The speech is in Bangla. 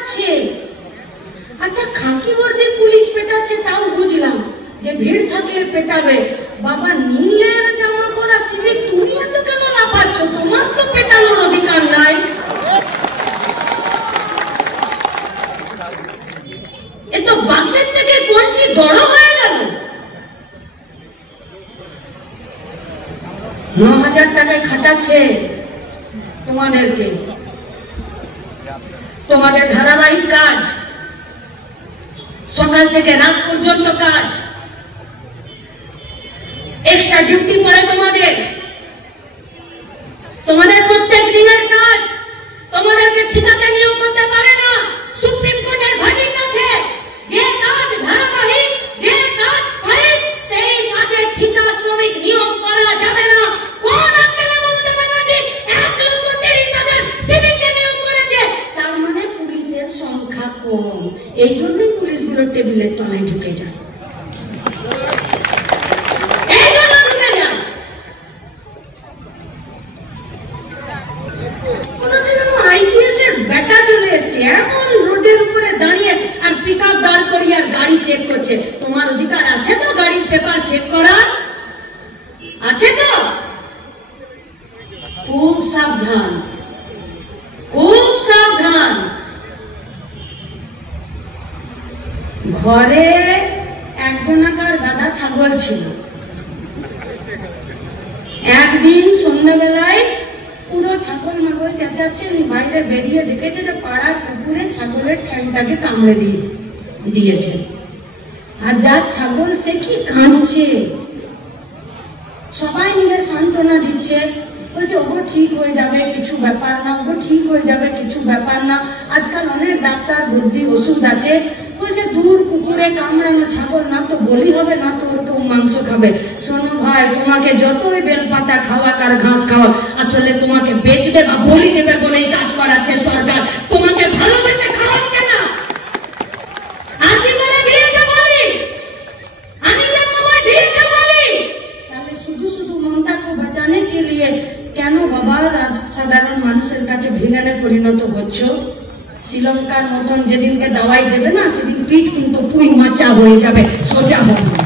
পেটাচ্ছে। আচ্ছা খাকি বর্দির পুলিশ পেটাচ্ছে তাও বুঝলাম যে ভিড় থাকলে পেটাবে, বাবা নীলের জামা পরা সিভিক তুমি এত কেন লাফাচ্ছ? তোমার তো পেটানোর অধিকার নাই। এ তো বাসের থেকে কঞ্চি বড় হয়ে গেল। 9,000 টাকায় খাটাচ্ছে তোমাদেরকে, তোমাদের ধারাবাহিক কাজ, সকাল থেকে রাত পর্যন্ত কাজ, এক্সট্রা ডিউটি পড়ে তোমাদের, তোমাদের প্রত্যেক দিনের কাজ তোমাদেরকে ঠিকাতে নিয়োগ করতে পারে না। সুপ্রিম কোর্টের ভার্ডিক্ট আছে, যে কাজ ধারাবাহিক, যে কাজ স্থায়ী, সেই কাজে ঠিকা শ্রমিক নিয়োগ করা যাবে না। কোন আক্কেলে মমতা ব্যানার্জি 1,30,000 সিভিককে নিয়োগ করেছে? তার মানে পুলিশের সংখ্যা কম, এই জন্যই পুলিশগুলো টেবিলের তলায় ঢুকে যায়। তোমার অধিকার আছে তো গাড়ির পেপার চেক করা? আছে তো? খুব সাবধান, খুব সাবধান। ঘরে একজনাকার দাদা ছাগল ছিল। একদিন সন্ধ্যাবেলায় পুরো ছাগল মাগল চেঁচাচ্ছে, বাইরে বেরিয়ে দেখেছে যে পাড়ার কুকুরে ছাগলের ঠ্যাংটাকে কামড়ে দিয়েছে। আর যার ছাগল সে কি কাঁদছে, সবাই মিলে সান্ত্বনা দিচ্ছে, বলছে ওগো ঠিক হয়ে যাবে, কিছু ব্যাপার না, ওগো ঠিক হয়ে যাবে, কিছু ব্যাপার না, আজকাল অনেক ডাক্তার বুদ্ধি ওষুধ আছে। বলছে দূর, কুকুরে কামড়ানো ছাগল না তো বলি হবে, না তো ওর কেউ মাংস খাবে। শোনো ভাই, তোমাকে যতই বেলপাতা খাওয়া আর ঘাস খাওয়া, আসলে তোমাকে বেচবে বা বলি দেবে বলেই কাজ করাচ্ছে সরকার, তোমাকে ভালোবেসে খাওয়াচ্ছে না। কেন বাবা সাধারণ মানুষের কাছে ভিলেনে পরিণত হচ্ছ? শ্রীলঙ্কার মতন যেদিনকে দাওয়াই দেবে না, সেদিন পিঠ কিন্তু পুই মাচা হয়ে যাবে, সোজা হবে।